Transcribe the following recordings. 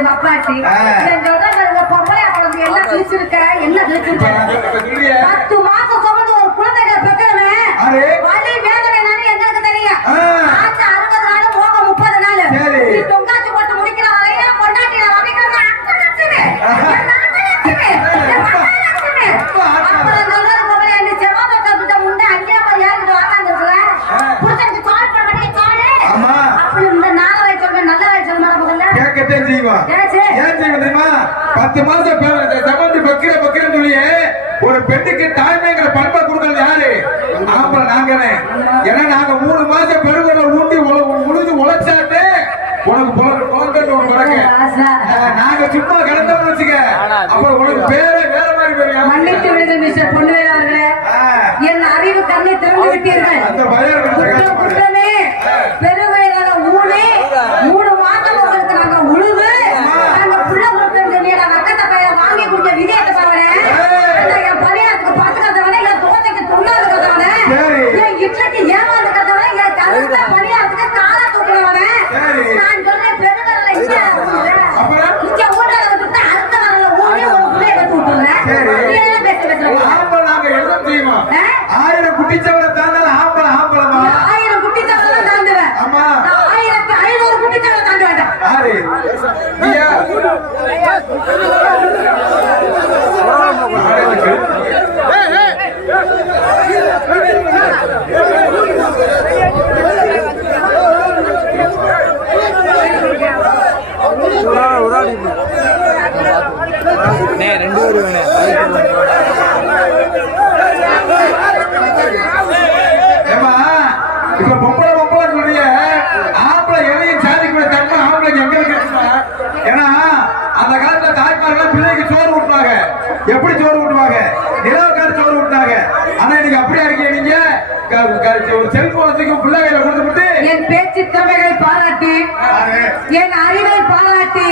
இது வப்பாட்டி பொம்பளை குழந்தை எல்லாம் கிழிச்சிருக்க என்ன கிழிச்சிருக்க 10 மாசம் சுமந்து ஒரு குழந்தைகளை பெற்றவன் வலி வேதனை எங்களுக்கு தெரியும். 60 நாள் போக 30 நாள் தொங்காச்சு போட்டு முடிக்கிற வரையா பொண்டாட்டியில வகைக்கிறது ஒரு பெண்ணுக்கு தாய்மைங்கிற பண்பை கொடுக்கறது யாரு? ஆம்பளை நாங்கனே. ஏன்னா நாங்க 3 மாசம் பெருகுல ஊட்டி உழுது உழைச்சாட்டு உனக்கு குழந்தை நாங்க சும்மா கிடந்தோம்னு வச்சுக்க அப்புறம் உனக்கு பேரே வேற மாதிரி பேரு. மன்னித்து விடுங்க மிஸ்டர் பொன்வேல் அவர்களே, என் அறிவு கண்ணை திறந்து விட்டீர்கள். அந்த பயம் பெருவயதான ஊழே 3 மாதம் உங்களுக்கு நாங்க உழுது நாங்க புள்ள கொடுத்து வக்கத்தை பையன் வாங்கி கொடுத்த விதையத்தை பாவனே என் பணியாத்துக்கு பாத்துக்கிறதவனே என் தோட்டைக்கு துண்ணாது கதவனே என் இட்லிக்கு ஏமாந்து கதவனே என் கருத்த பணியாத்துக்கு காலை தூக்கினவனே நான் சொன்ன பெருவரல இங்க ஊழல விட்டுட்டு அடுத்த வரல ஊழே ஒரு பிள்ளைய கட்டு விட்டுறேன். இதெல்லாம் பேசுறேன். ஆம்பளை நாங்க எல்லாம் தெரியுமா? 1000 குட்டிச்சவரை தாண்டாலும் ஆம்பளமா 1000 குட்டிச்சவரை தாண்டுவேன். ஆமா 1500 குட்டிச்சவரை தாண்டுவேன். ஆறு நீயா இப்ப பொம்பளை சொல்றீங்க. ஆம்பளை எதையும் சாதிக்கூடிய தன்மை ஆம்பளைக்கு எங்க இருக்குன்னா, ஏன்னா அந்த காலத்துல தாய்மார்கள் பிள்ளைக்கு சோறு ஊட்டுவாங்க. எப்படி சோறு ஊட்டுவாங்க? நிலவுக்கார சோறு ஊட்டினாங்க. ஆனா இன்னைக்கு அப்படியா இருக்கீங்க? நீங்க ஒரு செல்போனத்துக்கு பிள்ளைகளை கொடுத்துட்டு என் பேச்சு திறமைகளை பாராட்டி என் அறிவை பாராட்டி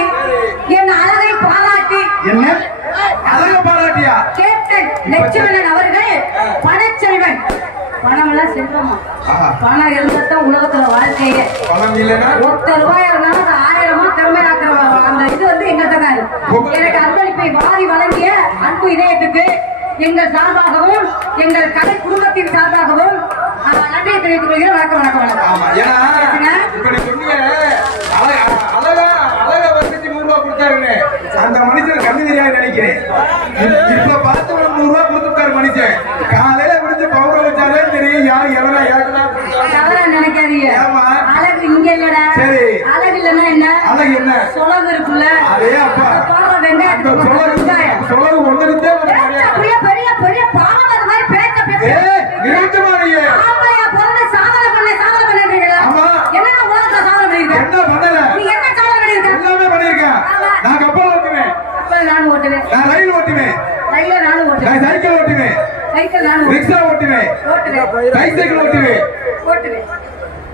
என் அழகை பாராட்டி என்ன அழகை பாராட்டியா? கேப்டன் லட்சுமணன் அவர்கள் பணச்செல்வன். பணம் எல்லாம் செல்வமா? பணம் இருந்தாதான் உலகத்துல வாழ்க்கையே. பணம் இல்லைன்னா ₹1 இருந்தாலும் 1000 திறமையாக்குற அந்த இது எங்கள்கிட்ட தான் இருக்கு. எனக்கு அன்பளிப்பை வாரி வழங்கிய அன்பு இதயத்துக்கு எங்கள் சார்பாகவும் எங்கள் கலை குடும்பத்தின் சார்பாகவும் நன்றியை தெரிவித்துக் கொள்கிறேன். வணக்கம் வணக்கம் வணக்கம். அழகா வருஷத்துக்கு ₹100 கொடுத்தாருன்னு அந்த மனுஷன் கண்ணு தெரியாது நினைக்கிறேன். இப்ப பார்த்து ₹100 கொடுத்துட்டாரு மனுஷன். காலையில விடுத்து பவுடர் வச்சாலே தெரியும் யாரு எவனா நினைக்காதீங்க. அழகு இங்க இல்லடா. சரி அழகு இல்லன்னா என்ன? அழகு என்ன? சொலகு இருக்குல்ல. அதே அப்பா சொலகு ஒன்றுதே பெரிய பெரிய பெரிய பாவம். அந்த மாதிரி பேச்ச நிறுத்தமானியே ஆம்பளையா பிறந்து சாதனை பண்ணிருக்கீங்களா? என்ன உலகத்துல சாதனை பண்ணிருக்கீங்க? என்ன பண்ணல? நீ என்ன சாதனை பண்ணிருக்க? எல்லாமே பண்ணிருக்கேன். நான் கப்பல் ஓட்டுவேன். நானும் ஓட்டுவேன். நான் ரயில் ஓட்டுவேன். ரயில நானும் ஓட்டுவேன். நான் சைக்கிள் ஓட்டுவேன். சைக்கிள் நானும் ரிக்ஷா ஓட்டுவேன். பைசைக்கிள் ஓட்டுவேன்.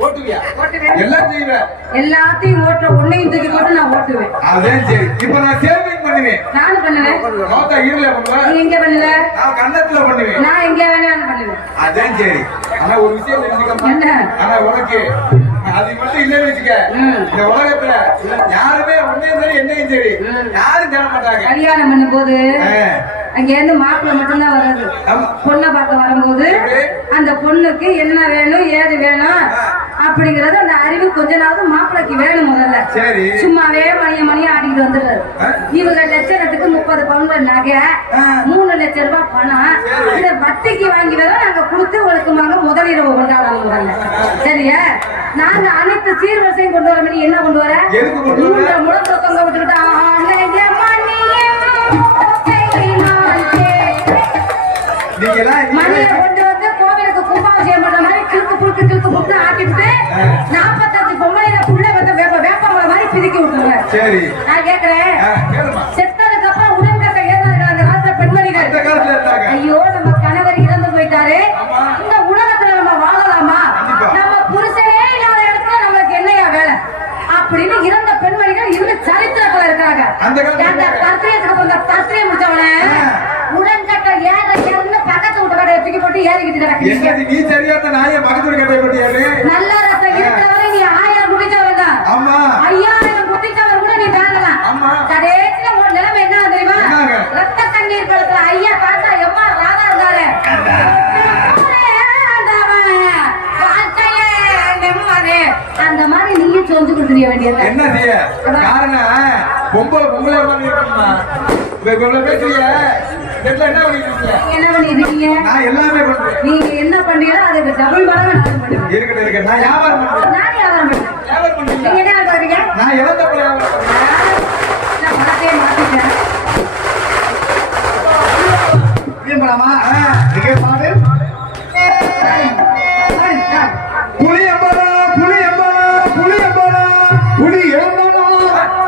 ஓட்டுவியா? எல்லாம் செய்வேன். எல்லாத்தையும் ஓட்ட உன்னையும் தூக்கி போட்டு நான் ஓட்டுவேன். அதே சரி. இப்ப நான் சேவிங் பண்ணுவேன். நானும் பண்ணுவேன். நோக்கா ஈரல பண்ணுவேன். நீ எங்க பண்ணுவ? நான் கண்ணத்துல பண்ணுவேன். நான் எங்க வேணாலும் பண்ணுவேன். அதே சரி. ஆனா ஒரு விஷயம் தெரிஞ்சுக்கமா. என்ன? ஆனா உனக்கு அது மட்டும் இல்லைன்னு வச்சுக்க. இந்த உலகத்துல யாருமே உன்னையும் சரி என்னையும் சரி யாரும் தேட மாட்டாங்க. கல்யாணம் பண்ணும்போது அங்க இருந்து மாப்பிள்ளை மட்டும்தான் வர்றது. பொண்ணை பார்க்க வரும்போது அந்த பொண்ணுக்கு என்ன வேணும் ஏது வேணும் அப்படிங்கறது அந்த அறிவு கொஞ்ச நாள் மாப்பிள்ளைக்கு வேணும். முதல்ல சும்மாவே மணிய ஆடிக்கிட்டு வந்துடுறாரு. இவங்க லட்சத்துக்கு 30 பவுன் நகை, 3 லட்சம் ரூபாய் பணம், இத வட்டிக்கு வாங்கி வர நாங்க கொடுத்து ஒழுக்கமாக முதலீடு கொண்டாடுறோம். முதல்ல சரியா? நாங்க அனைத்து சீர்வரிசையும் கொண்டு வர என்ன கொண்டு வர? முழக்க தொங்க விட்டுக்கிட்டு மணியை கொண்டு வந்து கோவிலுக்கு கும்பாபிஷேகம் பண்ற மாதிரி கிழக்கு புழுக்கு ஆட்டிட்டு 45 பொம்பளையில புள்ள வந்து வேப்பமலை மாதிரி பிரிக்கி விட்டுருங்க. நான் கேக்குறேன், செத்ததுக்கு அப்புறம் உடன்கட்டை ஏறினாங்க அந்த காலத்துல பெண்மணிகள். ஐயோ நம்ம கணவர் இறந்து போயிட்டாரு, இந்த உலகத்துல நம்ம வாழலாமா? நம்ம புருஷனே இல்லாத இடத்துல நம்மளுக்கு என்னையா வேலை அப்படின்னு இறந்த பெண்மணிகள் இன்னும் சரித்திரத்துல இருக்காங்க. தத்திரியை முடிச்சவன உடன்கட்டை ஏறன்னு பக்கத்து விட்டு கடையை தூக்கி போட்டு ஏறிக்கிட்டு நீ சரியா நாய பக்கத்து கடையை போட்டு ஏறு. நல்ல ரத்தம் இருக்கிறவரை நீ 1000 குடிச்சவன் தான். 5000 குடிச்சவர் கூட நீ தாங்கலாம். என்ன பொம்பளை மாதிரி இருக்குமா இவ்வளவு பேசுறீங்க என்ன பண்ணிட்டு இருக்கீங்க? என்ன பண்ணிட்டு இருக்கீங்க? நான் எல்லாமே பண்றேன். நீங்க என்ன பண்ணீங்களோ அதுக்கு டபுள் மடங்கு நான் பண்ணுவேன். இருக்கட்டும் நான் வியாபாரம் பண்றேன். நான் வியாபாரம் பண்றேன். வியாபாரம் பண்றீங்க? நீங்க என்ன பண்றீங்க? நான் இழந்த வியாபாரம் பண்றேன். நான் பணத்தையே மாத்திட்டேன். போலாமா? இங்கே பாடு. புலி அம்பாடா புலி அம்பாடா புலி அம்பாடா புலி ஏம்பாடா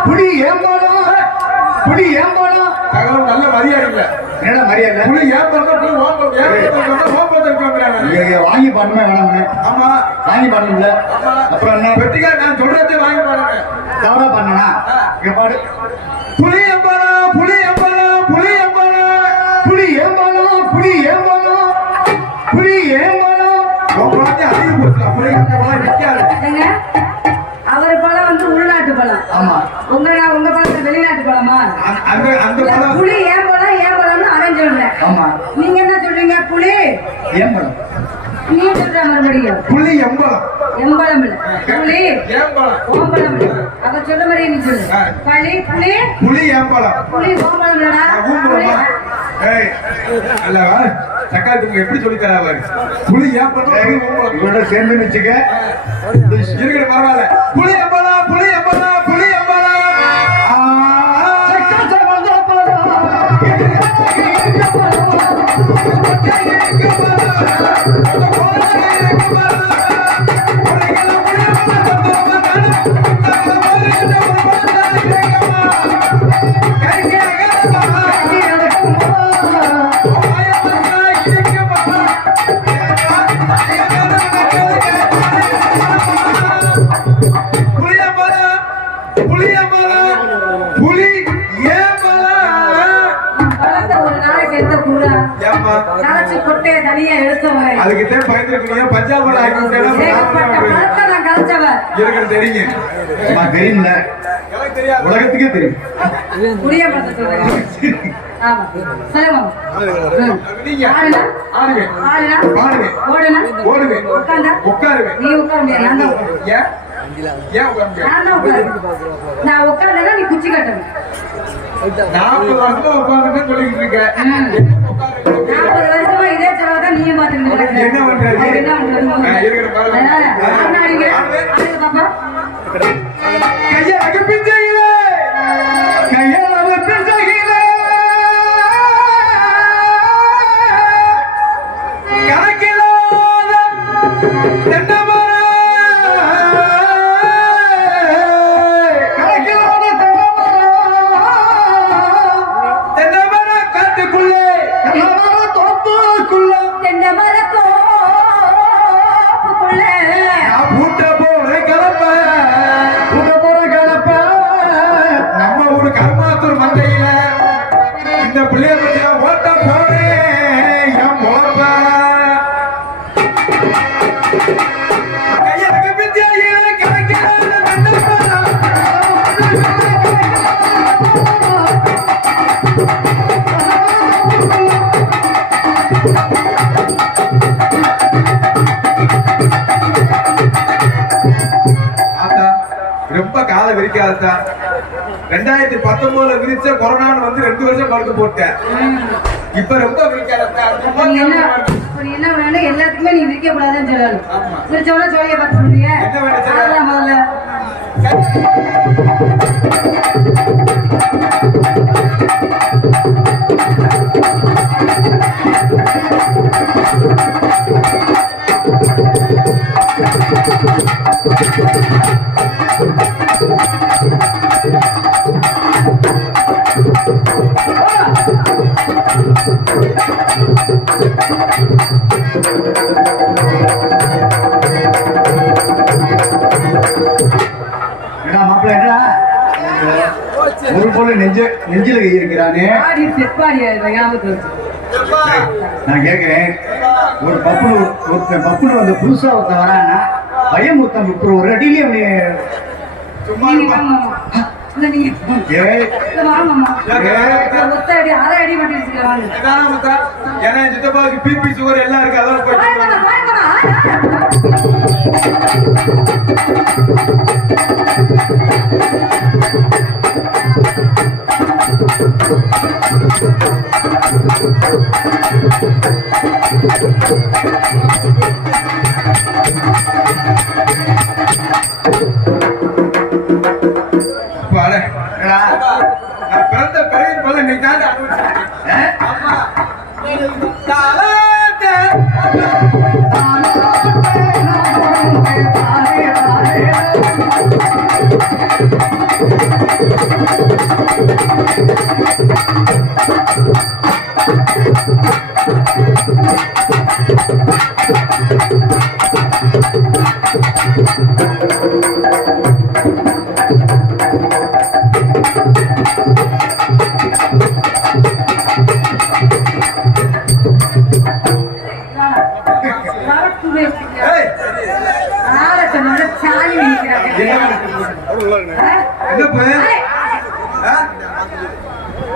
புலி ஏம்பாடா புலி ஏம்பாடா. தகவல் நல்ல மரியாதை இல்ல. என்ன மரியாதை? புலி ஏம்பாடா புலி ஓம்பல் வாங்கி பாடணுமே வேணாமே. ஆமா வாங்கி பாடணும்ல. அப்புறம் என்ன வெட்டிக்கா நான் சொல்றதே வாங்கி பாடுங்க. தவறா பண்ணனா இங்க பாடு. புலி அம்பாடா புலி அம்பாடா புலி அம்பாடா புலி ஏம்பாடா புலி ஏம்பாடா புலி ஏம்பாடா. உங்களால அதிகம் போச்சு. புலி ஏம்பாடா நிக்காது. ஏங்க அவர் பழம் வந்து உள்நாட்டு பழம். ஆமா உங்க பழம் வெளிநாட்டு பழமா? அந்த பழம் புலி ஏன் பழம்னு அவன் சொல்றேன். ஆமா நீங்க என்ன சொல்றீங்க? புலி ஏம்பலம். நீ சொல்ற மறுபடியும் புலி எம்பலம். எம்பலம் இல்ல புலி ஏம்பலம் ஓம்பலம் இல்ல. அவர் சொல்ற மாதிரி நீ சொல்லு. புலி புலி ஏம்பலம். புலி ஓம்பலம் இல்லடா. ஊம்பலமா? ஏய் அல்ல சக்காத்துக்கு எப்படி சொல்லி தராரு? புலி ஏம்பலம் புலி ஓம்பலம் இவரோட சேர்ந்து நிச்சுக்க. இருக்கற பரவாயில்ல. புலி எம்பலம் புலி எம்பலம் புலி எம்பலம். சக்கா சமந்த பரா அதுக்கு பயந்துருக்கீங்க. பஞ்சாப் தெரியும் தெரியும்ல. உலகத்துக்கே தெரியும். நான் உட்கார்ந்தா நீ குச்சி கட்டணும். 40 வருஷமா உட்கார்ந்து சொல்லிட்டு இருக்கேன். 40 வருஷமா இதே செலவுதான் நீங்க பாத்துக்கிட்டு என்ன பண்றது? கையை அகப்பிச்சையில கையை அகப்பிச்சையில கணக்கிலாத தென்னமரம் கணக்கிலாத தென்னமர காட்டுக்குள்ளே தென்னமர தோப்புக்குள்ள தென்னமர தோப்புக்குள்ள பூட்ட போற கலப்ப நம்ம ஒரு கர்மாத்தூர் மந்தையில இந்த பிள்ளைய ஓட்ட போறேன் என் பொழப்ப கையனுக்கு வித்தியாயில கிடைக்கிறான். ரொம்ப கால விரிக்காதா. 2019 விரிச்ச கொரோனான்னு வந்து 2 வருஷம் படுத்து போட்டேன். இப்ப ரொம்ப விரிக்காதா. என்ன வேணும்? எல்லாத்துக்குமே நீ விற்க கூடாதுன்னு சொல்லணும். விரிச்சவன ஜோலியை பார்த்து சொல்றீங்க. அதெல்லாம் முதல்ல ஒரு போல நெஞ்சில இருக்கிறானே. நான் கேக்குறேன், ஒரு பப்புனு வந்து புதுசா ஒருத்தன் வரான்னா பயம் ஒருத்தன் ஒரு அடியிலே சித்தப்பாவுக்கு பிபி சுகர் எல்லாம் இருக்கு. அதெல்லாம் நான் பிறந்த பெரிய போல இன்னைக்கு தான் அனுபவிச்சேன். ஆமா.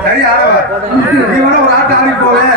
சரி ஆடவா நீ வேணா ஒரு ஆட்ட ஆடி போவேன்.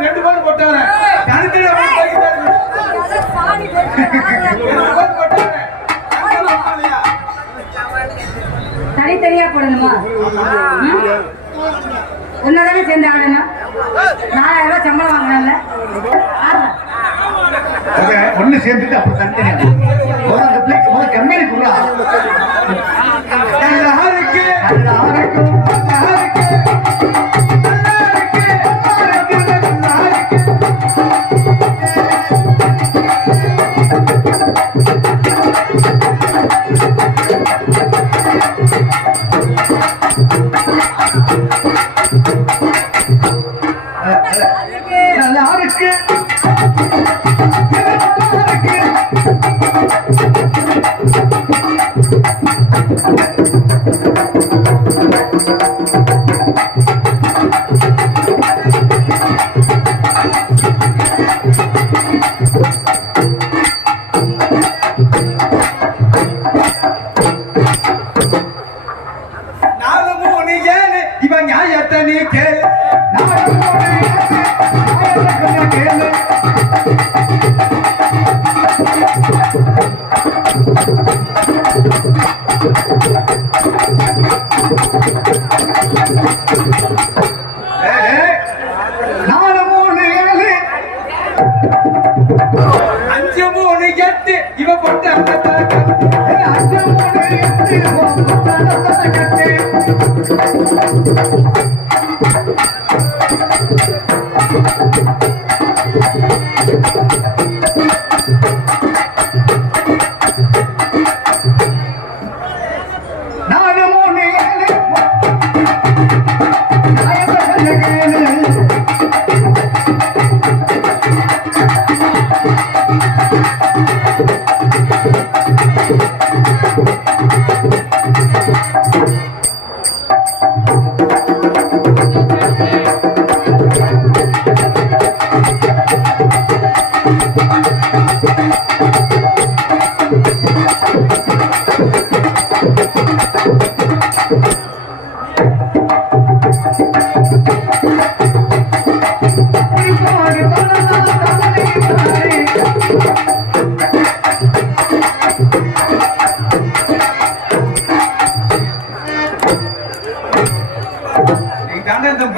ரெண்டு பேரும் போட்டாங்க தனித்தனியா போடணுமா? ஒன்னதானே சேர்ந்து ஆடணும். 4000 ரூபாய் சம்பளம் வாங்கினால ஒண்ணு சேர்ந்துட்டு அப்புறம் தனித்தனியா கம்பெனி இவ போட்டு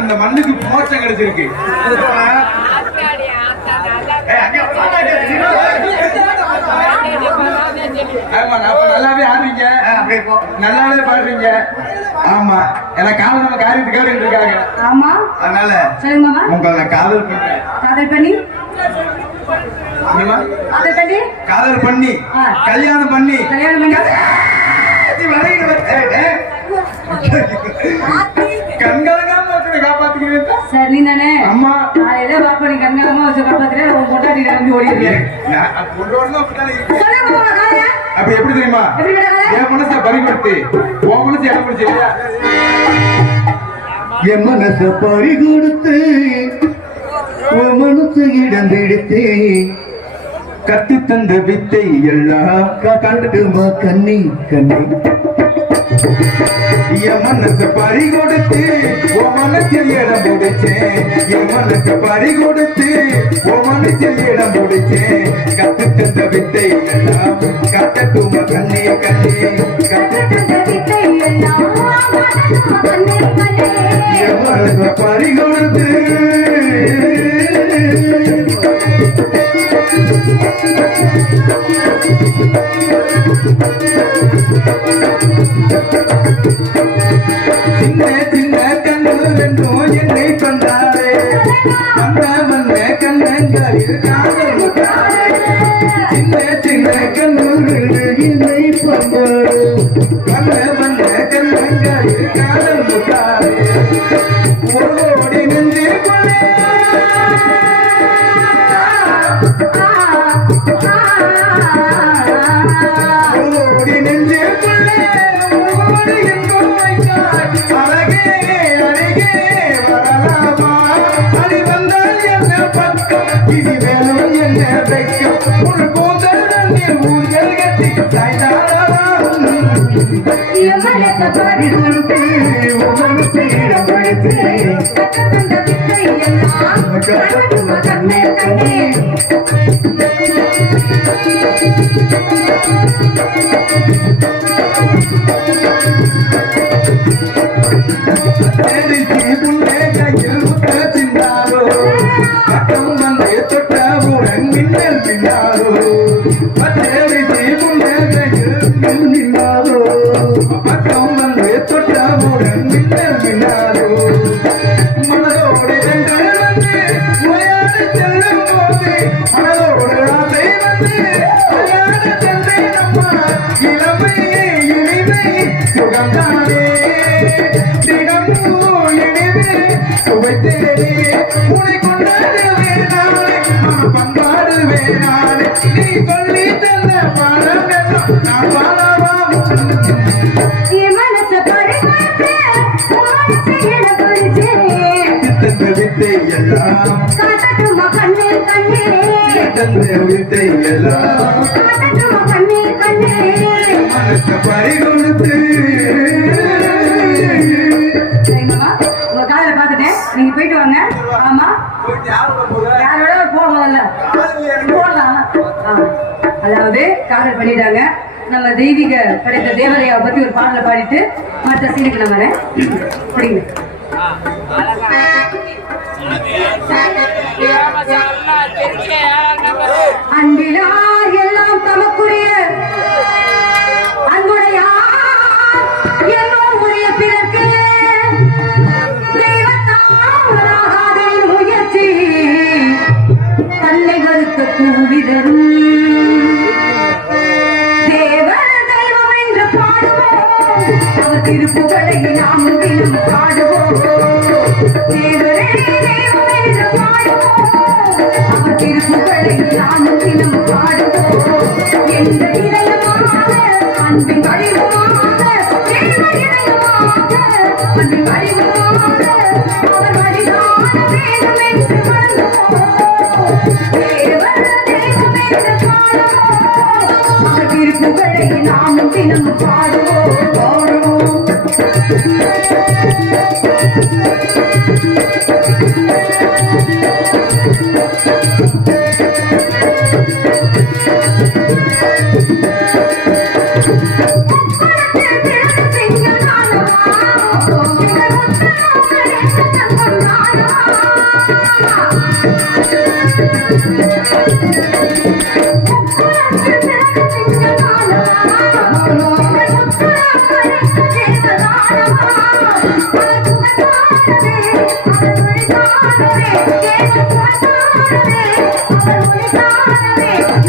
இந்த மண்ணுக்கு மோட்சம் கிடைச்சிருக்கு. நல்லாவே ஆடுறீங்க, நல்லாவே பாடுறீங்க. ஆமா, ஏன்னா காலம் நம்ம காரியத்துக்கு கேட்டு இருக்காங்க. ஆமா, அதனால உங்களை காதல் பண்ணி கல்யாணம் பண்ணி கண்கலங்காம காப்பாத்துக்கிறேன். சரி தானே? அம்மா ஏதோ பாப்பா நீ கண்கலமா வச்சு காப்பாத்துறேன். உன் பொட்டாட்டி நம்பி ஓடிடுறேன். அப்படி எப்படி தெரியுமா? என் மனசை பறிகொடுத்து உன் மனசு இடம் பிடிச்சி என் மனசை பறிகொடுத்து உன் மனசு இடம் பிடித்து கத்து தந்த வித்தை எல்லாம் காட்டுமா கண்ணி கண்ணி என் மனச பறி கொடுத்து ஓ மனசில் இடம் முடிச்சேன் என் மனச பறி கொடுத்து ஓ மனசில் இடம் முடிச்சேன் கத்து தந்த வித்தை எல்லாம் காட்டட்டுமா கண்ணே கண்ணே கத்து தந்த வித்தை எல்லாம் என் மனச பறி கொடுத்து சின்ன சின்ன கண்ணு ரெண்டும் என்னை கொண்டாரே வந்த வந்த கண்ணங்களில் காதல் முட்டாரே சின்ன சின்ன கண்ணு ரெண்டு என்னை கொண்டாரே வந்த வந்த கண்ணங்களில் காதல் முட்டாரே ஓடி நின்று கொள்ளே ஓடி நெஞ்சே புள்ளே ஓடி எங்கும் வைத்தாய் அழகே அழகே வரலாமா அடி வந்தால் என்ன பக்கம் இனி வேணும் என்ன வைக்கும் உன் கூந்தல் நன்னில் ஊஞ்சல் கட்டி சாய்ந்தாளாம் எமனத்த பறிகொடுத்து உமனுக்கு இடம் கொடுத்து கத்தந்த வித்தை எல்லாம் காட்டுமா கண்ணே கண்ணே புள்ளே கையில் முத்த சிந்தாரோ பக்கம் வந்து தொட்ட உடன் மின்னல் மின்னாரோ புள்ளே கையில் நின்னாரோ பக்கம் வந்து தொட்ட உடன் மின்னல் மின்னாரோ மனதோடு சென்று வந்து உரையாடி செல்லும் போது மனதோடு ஆசை வந்து உரையாடி சென்றே நம்மா இளமை இனிமை சுகம்தானே தினமோ இனிமே சுவைத்தேனே உனை கொண்டாடுவே நானே பண்பாடுவே நானே நீ சொல்லி தந்த பாடம் எல்லாம் நான் வாழவா எமனத்த பறிகொடுத்து உமனுக்கு இடம் கொடுத்து தந்த வித்தை எல்லாம் காட்டுமா கண்ணே கண்ணே தந்த வித்தை எல்லாம் காட்டுமா கண்ணே கண்ணே மனச பறி கொடுத்து சரிங்கம்மா உங்க காதல பாத்துட்டேன் நீங்க போயிட்டு வாங்க ஆமா யாரோட போக முதல்ல போடலாம் அதாவது காதல் பண்ணிட்டாங்க நம்ம தெய்வீக படைத்த தேவதையாவை பத்தி ஒரு பாடலை பாடிட்டு மற்ற சீனுக்கு நான் வரேன் புரியுங்க அன்பிலா எல்லாம் தமக்குரிய அன்புடையா எல்லாம் உரிய பிறர்க்கு தெய்வத்தால் முயற்சி தன்னை வருத்த கூவிதரும் தேவர் தெய்வம் என்று பாடுவோம் அவர் திருப்புகளை நாம் தினம் பாடுவோம் தேவரே தெய்வம் என்று பாடுவோம் அவர் திருப்புகளை நாம் தினம் பாடுவோம் எந்த இதயமாக அன்பின் வடிவமாக தேவ இதயமாக அன்பின் வடிவமாக அவர் வழிகாண வேண்டும் என்று வருவோம் தேவர் தெய்வம் என்று பாடுவோம் அவர் திருப்புகளை நாம் தினம் பாடுவோம்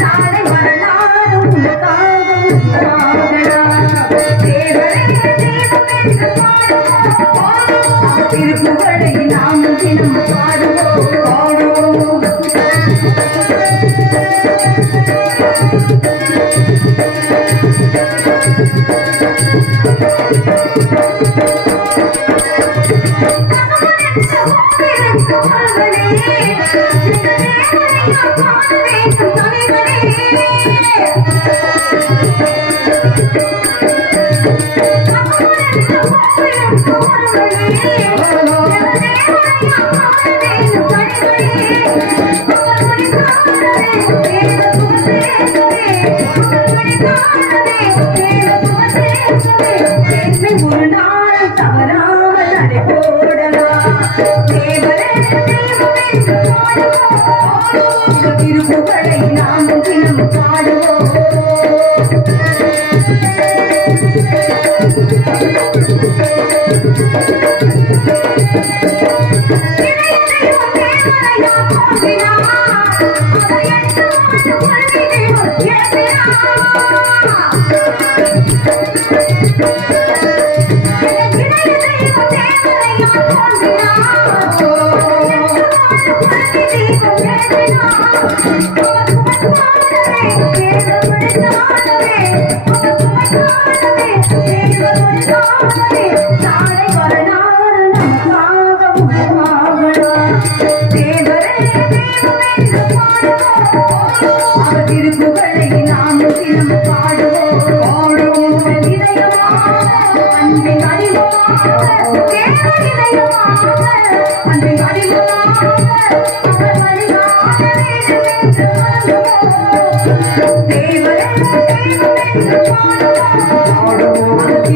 நாளை வரலாறு ஒரு நாள் தவறாமல் நடை போடலாம் திருப்புகளை நாமும் தினம் பாடுவோம் திருப்புகளை நாமும் தினம் பாடுவோம் அன்பின்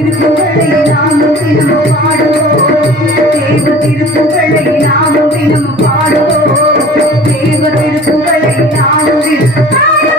திருப்புகளை நாமும் தினம் பாடுவோம் தேவ திருப்புகளை நாமும் தினம் பாடுவோம் தேவ திருப்புகளை நாமும் தினம் பாடுவோம்